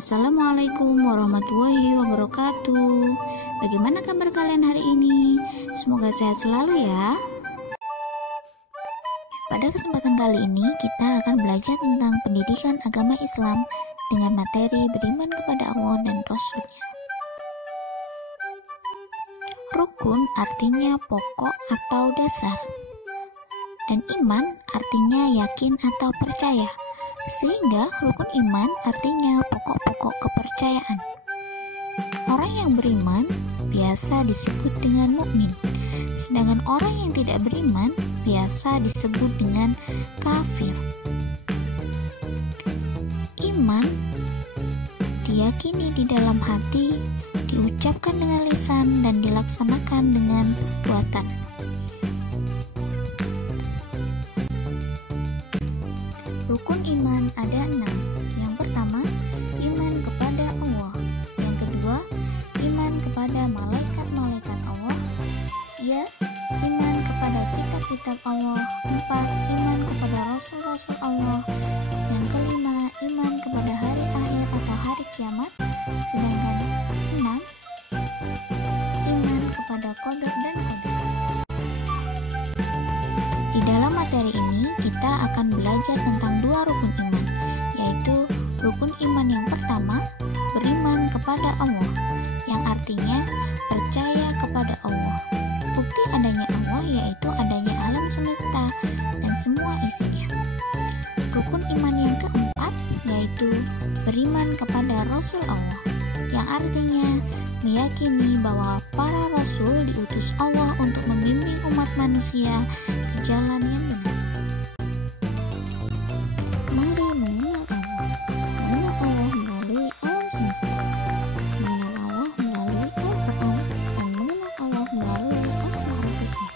Assalamualaikum warahmatullahi wabarakatuh. Bagaimana kabar kalian hari ini? Semoga sehat selalu ya. Pada kesempatan kali ini kita akan belajar tentang pendidikan agama Islam dengan materi beriman kepada Allah dan Rasul-Nya. Rukun artinya pokok atau dasar, dan iman artinya yakin atau percaya. Sehingga rukun iman artinya pokok-pokok kepercayaan. Orang yang beriman biasa disebut dengan mukmin, sedangkan orang yang tidak beriman biasa disebut dengan kafir. Iman diyakini di dalam hati, diucapkan dengan lisan, dan dilaksanakan dengan perbuatan. Rukun iman ada 6. Yang pertama, iman kepada Allah. Yang kedua, iman kepada malaikat-malaikat Allah. 3. Iman kepada kitab-kitab Allah. 4. Iman kepada rasul-rasul Allah. Yang kelima, iman kepada hari akhir atau hari kiamat. Sedangkan 6, iman kepada qadar dan qadar. Di dalam materi ini kita akan belajar tentang 2 rukun iman, yaitu rukun iman yang pertama, beriman kepada Allah, yang artinya percaya kepada Allah. Bukti adanya Allah yaitu adanya alam semesta dan semua isinya. Rukun iman yang keempat yaitu beriman kepada Rasul Allah, yang artinya meyakini bahwa para rasul diutus Allah untuk membimbing umat manusia ke jalan yang benar. Mari mengenal Allah. Mengenal Allah melalui alam semesta. Mengenal Allah melalui Al-Quran, dan mengenal Allah melalui Asmaul Husna.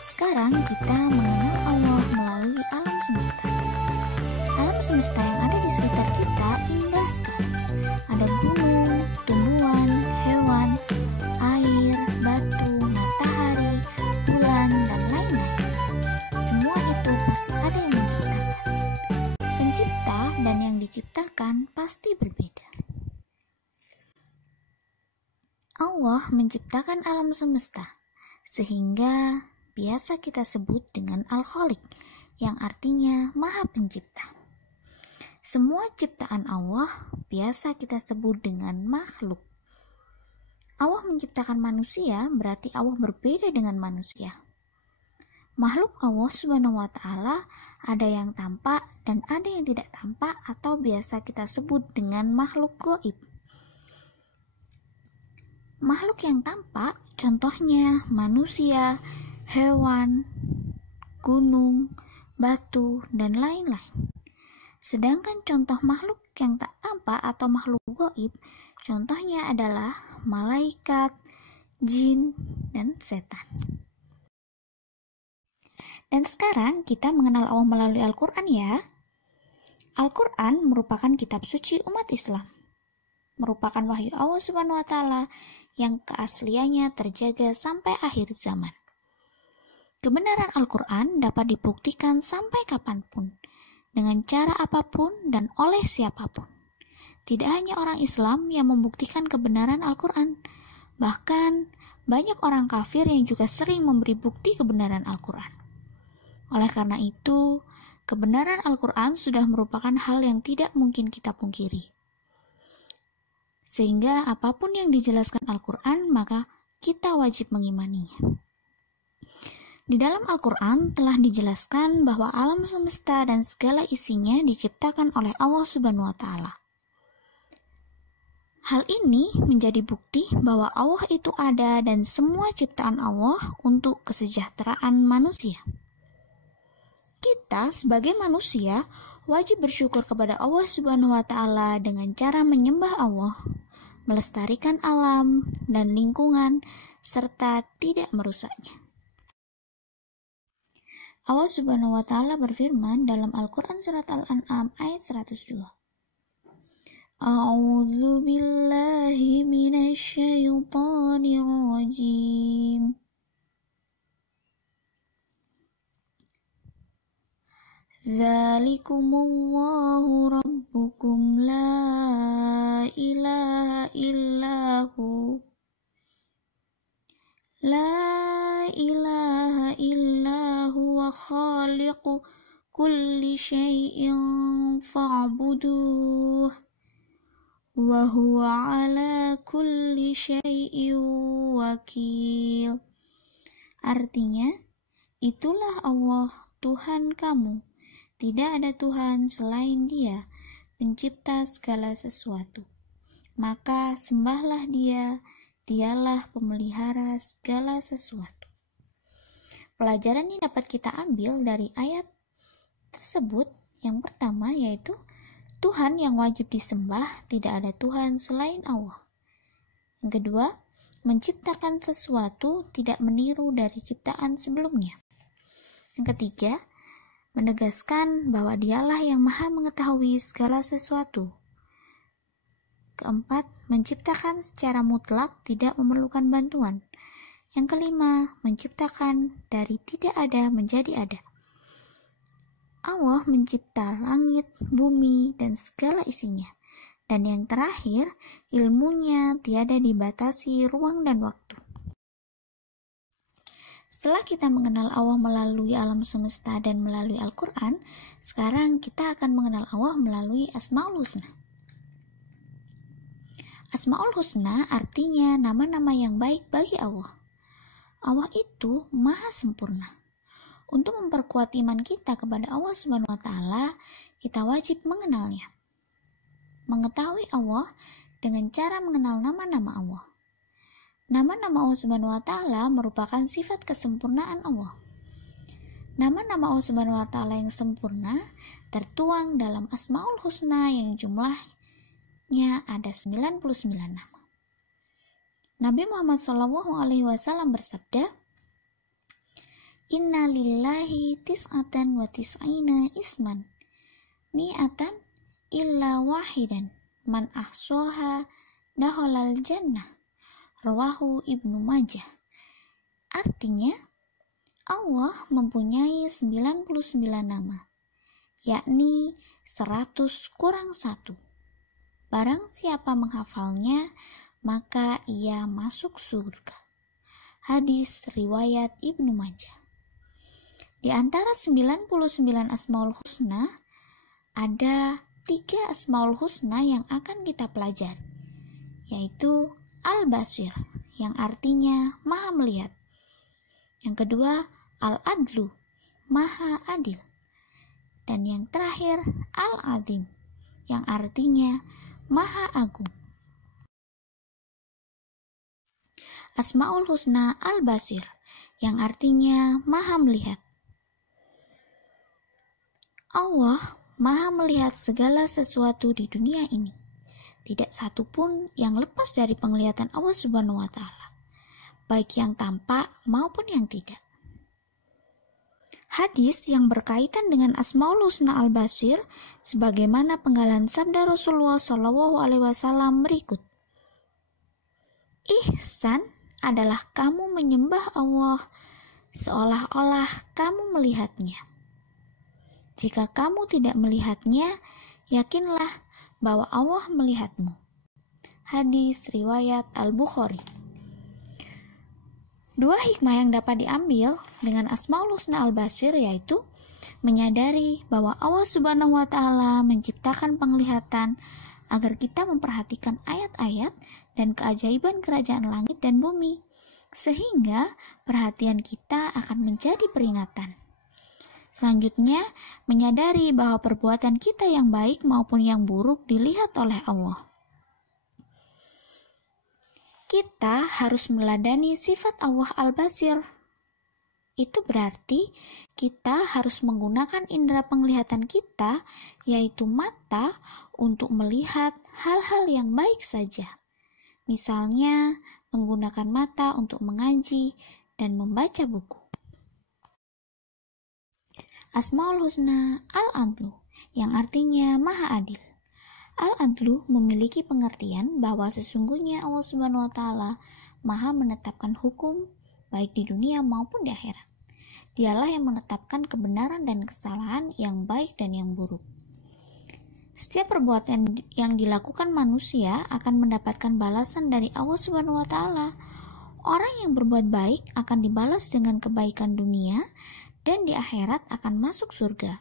Sekarang kita mengenal Allah melalui alam semesta. Alam semesta yang ada di sekitar kita indah sekali. Ada gunung, tumbuhan, hewan, air, batu, matahari, bulan, dan lain-lain. Semua itu pasti ada yang menciptakan. Pencipta dan yang diciptakan pasti berbeda. Allah menciptakan alam semesta, sehingga biasa kita sebut dengan Al-Khaliq, yang artinya Maha Pencipta. Semua ciptaan Allah biasa kita sebut dengan makhluk. Allah menciptakan manusia berarti Allah berbeda dengan manusia. Makhluk Allah Subhanahu wa Ta'ala ada yang tampak dan ada yang tidak tampak atau biasa kita sebut dengan makhluk gaib. Makhluk yang tampak contohnya manusia, hewan, gunung, batu, dan lain-lain. Sedangkan contoh makhluk yang tak tampak atau makhluk gaib, contohnya adalah malaikat, jin, dan setan. Dan sekarang kita mengenal Allah melalui Al-Quran ya. Al-Quran merupakan kitab suci umat Islam. Merupakan wahyu Allah Subhanahu wa Ta'ala yang keasliannya terjaga sampai akhir zaman. Kebenaran Al-Quran dapat dibuktikan sampai kapanpun, dengan cara apapun dan oleh siapapun. Tidak hanya orang Islam yang membuktikan kebenaran Al-Quran, bahkan banyak orang kafir yang juga sering memberi bukti kebenaran Al-Quran. Oleh karena itu, kebenaran Al-Quran sudah merupakan hal yang tidak mungkin kita pungkiri. Sehingga apapun yang dijelaskan Al-Quran, maka kita wajib mengimaninya. Di dalam Al-Quran telah dijelaskan bahwa alam semesta dan segala isinya diciptakan oleh Allah Subhanahu wa Ta'ala. Hal ini menjadi bukti bahwa Allah itu ada dan semua ciptaan Allah untuk kesejahteraan manusia. Kita sebagai manusia wajib bersyukur kepada Allah Subhanahu wa Ta'ala dengan cara menyembah Allah, melestarikan alam dan lingkungan, serta tidak merusaknya. Allah Subhanahu wa Ta'ala berfirman dalam Al-Quran surat Al-An'am ayat 102. A'udzu billahi minasyaitonir rajim. Dzalikumullahu rabbukum rabbukum la ilaha illahu la ilaha illahu wa khaliqu kulli syai'in fa'buduh wa huwa ala kulli syai'in wakil. Artinya, itulah Allah Tuhan kamu, tidak ada Tuhan selain Dia, pencipta segala sesuatu. Maka sembahlah Dia, Dialah pemelihara segala sesuatu. Pelajaran yang dapat kita ambil dari ayat tersebut, yang pertama yaitu Tuhan yang wajib disembah, tidak ada Tuhan selain Allah. Yang kedua, menciptakan sesuatu tidak meniru dari ciptaan sebelumnya. Yang ketiga, menegaskan bahwa Dialah yang Maha mengetahui segala sesuatu. Keempat, menciptakan secara mutlak tidak memerlukan bantuan. Yang kelima, menciptakan dari tidak ada menjadi ada. Allah mencipta langit, bumi, dan segala isinya. Dan yang terakhir, ilmunya tiada dibatasi ruang dan waktu. Setelah kita mengenal Allah melalui alam semesta dan melalui Al-Quran, sekarang kita akan mengenal Allah melalui Asma'ul Husna. Asma'ul Husna artinya nama-nama yang baik bagi Allah. Allah itu maha sempurna. Untuk memperkuat iman kita kepada Allah Subhanahu wa Ta'ala, kita wajib mengenalnya. Mengetahui Allah dengan cara mengenal nama-nama Allah. Nama-nama Allah Subhanahu wa Ta'ala merupakan sifat kesempurnaan Allah. Nama-nama Allah Subhanahu wa Ta'ala yang sempurna tertuang dalam Asma'ul Husna yang jumlahnya ada 99 nama. Nabi Muhammad SAW bersabda, Inna lillahi tis'atan wa tis'ina isman, mi'atan illa wahidan, man ahsoha daholal jannah, rawahu Ibnu Majah. Artinya, Allah mempunyai 99 nama, yakni 100 kurang 1. Barang siapa menghafalnya, maka ia masuk surga. Hadis riwayat Ibnu Majah. Di antara 99 Asmaul Husna, ada 3 Asmaul Husna yang akan kita pelajari, yaitu Al-Basir, yang artinya maha melihat. Yang kedua, Al-Adlu, maha adil. Dan yang terakhir, Al-Azim, yang artinya maha agung. Asmaul Husna Al-Basir, yang artinya maha melihat. Allah maha melihat segala sesuatu di dunia ini. Tidak satu pun yang lepas dari penglihatan Allah Subhanahu wa Ta'ala, baik yang tampak maupun yang tidak. Hadis yang berkaitan dengan Asmaul Husna Al-Basir sebagaimana penggalan sabda Rasulullah SAW berikut. Ihsan adalah kamu menyembah Allah seolah-olah kamu melihatnya. Jika kamu tidak melihatnya, yakinlah bahwa Allah melihatmu. Hadis riwayat Al-Bukhari. Dua hikmah yang dapat diambil dengan Asmaul Husna Al-Basir yaitu menyadari bahwa Allah Subhanahu wa Ta'ala menciptakan penglihatan agar kita memperhatikan ayat-ayat dan keajaiban kerajaan langit dan bumi, sehingga perhatian kita akan menjadi peringatan. Selanjutnya, menyadari bahwa perbuatan kita yang baik maupun yang buruk dilihat oleh Allah. Kita harus meladani sifat Allah Al-Basir. Itu berarti kita harus menggunakan indera penglihatan kita, yaitu mata, untuk melihat hal-hal yang baik saja. Misalnya, menggunakan mata untuk mengaji dan membaca buku. Asmaul Husna Al-Adlu, yang artinya maha adil. Al-Adlu memiliki pengertian bahwa sesungguhnya Allah Subhanahu wa Ta'ala maha menetapkan hukum baik di dunia maupun di akhirat. Dialah yang menetapkan kebenaran dan kesalahan, yang baik dan yang buruk. Setiap perbuatan yang dilakukan manusia akan mendapatkan balasan dari Allah Subhanahu wa taala. Orang yang berbuat baik akan dibalas dengan kebaikan dunia dan di akhirat akan masuk surga.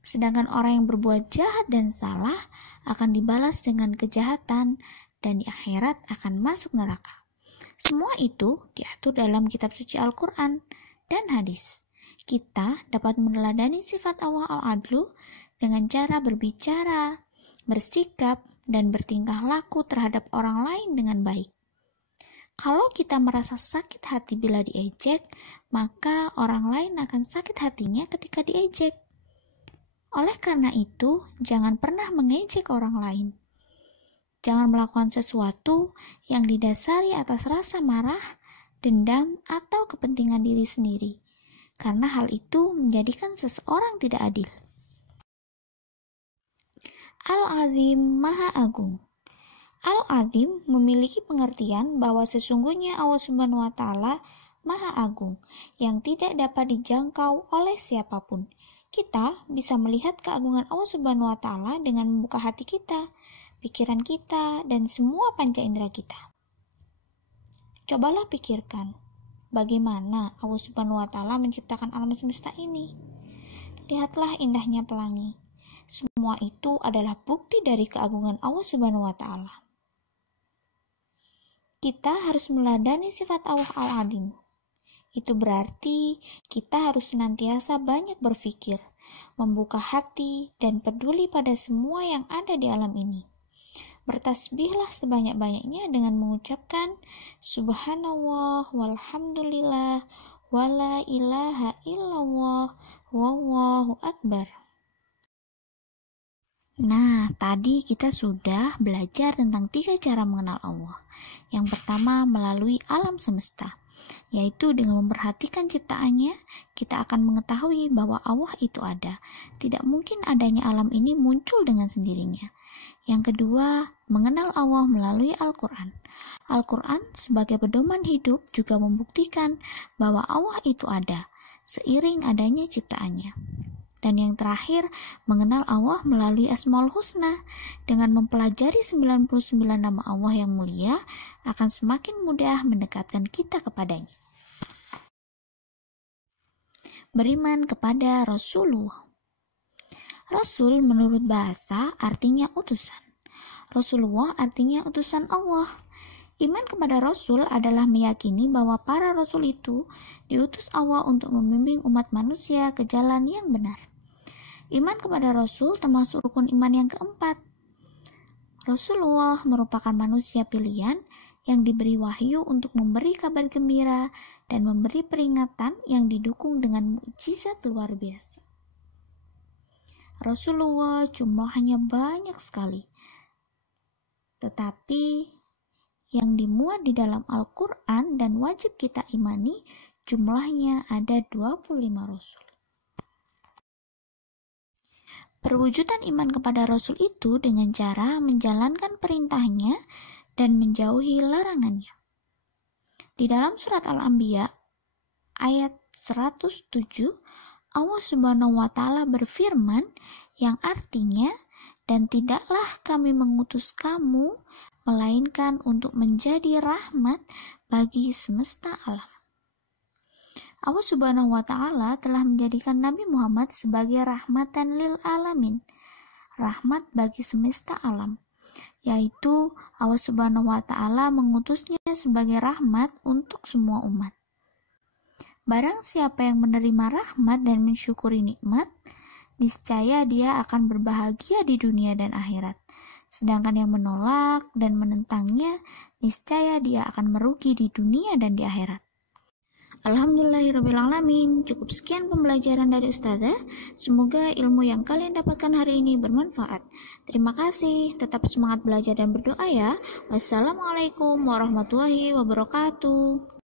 Sedangkan orang yang berbuat jahat dan salah akan dibalas dengan kejahatan dan di akhirat akan masuk neraka. Semua itu diatur dalam kitab suci Al-Quran dan hadis. Kita dapat meneladani sifat Allah Al-Adlu dengan cara berbicara, bersikap, dan bertingkah laku terhadap orang lain dengan baik. Kalau kita merasa sakit hati bila diejek, maka orang lain akan sakit hatinya ketika diejek. Oleh karena itu, jangan pernah mengejek orang lain. Jangan melakukan sesuatu yang didasari atas rasa marah, dendam, atau kepentingan diri sendiri, karena hal itu menjadikan seseorang tidak adil. Al-Azim Maha Agung. Al-Azim memiliki pengertian bahwa sesungguhnya Allah Subhanahu wa taala Maha Agung yang tidak dapat dijangkau oleh siapapun. Kita bisa melihat keagungan Allah Subhanahu wa taala dengan membuka hati kita, pikiran kita, dan semua panca indera kita. Cobalah pikirkan, bagaimana Allah Subhanahu wa taala menciptakan alam semesta ini. Lihatlah indahnya pelangi. Semua itu adalah bukti dari keagungan Allah Subhanahu wa taala. Kita harus meladani sifat Allah Al-Adim. Itu berarti kita harus senantiasa banyak berpikir, membuka hati, dan peduli pada semua yang ada di alam ini. Bertasbihlah sebanyak-banyaknya dengan mengucapkan Subhanallah walhamdulillah wala ilaha illallah wallahu akbar. Nah, tadi kita sudah belajar tentang 3 cara mengenal Allah. Yang pertama, melalui alam semesta, yaitu dengan memperhatikan ciptaannya, kita akan mengetahui bahwa Allah itu ada. Tidak mungkin adanya alam ini muncul dengan sendirinya. Yang kedua, mengenal Allah melalui Al-Quran. Al-Quran sebagai pedoman hidup juga membuktikan bahwa Allah itu ada, seiring adanya ciptaannya. Dan yang terakhir, mengenal Allah melalui Asmaul Husna. Dengan mempelajari 99 nama Allah yang mulia, akan semakin mudah mendekatkan kita kepadanya. Beriman kepada Rasulullah. Rasul menurut bahasa artinya utusan. Rasulullah artinya utusan Allah. Iman kepada Rasul adalah meyakini bahwa para Rasul itu diutus Allah untuk membimbing umat manusia ke jalan yang benar. Iman kepada Rasul termasuk rukun iman yang keempat. Rasulullah merupakan manusia pilihan yang diberi wahyu untuk memberi kabar gembira dan memberi peringatan yang didukung dengan mukjizat luar biasa. Rasulullah jumlahnya banyak sekali, tetapi yang dimuat di dalam Al-Quran dan wajib kita imani jumlahnya ada 25 Rasul. Perwujudan iman kepada Rasul itu dengan cara menjalankan perintahnya dan menjauhi larangannya. Di dalam surat Al-Anbiya ayat 107, Allah Subhanahu wa taala berfirman yang artinya, dan tidaklah kami mengutus kamu melainkan untuk menjadi rahmat bagi semesta alam. Allah Subhanahu wa taala telah menjadikan Nabi Muhammad sebagai rahmatan lil alamin, rahmat bagi semesta alam, yaitu Allah Subhanahu wa taala mengutusnya sebagai rahmat untuk semua umat. Barang siapa yang menerima rahmat dan mensyukuri nikmat, niscaya dia akan berbahagia di dunia dan akhirat. Sedangkan yang menolak dan menentangnya, niscaya dia akan merugi di dunia dan di akhirat. Alhamdulillahirrabbilalamin. Cukup sekian pembelajaran dari Ustazah. Semoga ilmu yang kalian dapatkan hari ini bermanfaat. Terima kasih. Tetap semangat belajar dan berdoa ya. Wassalamualaikum warahmatullahi wabarakatuh.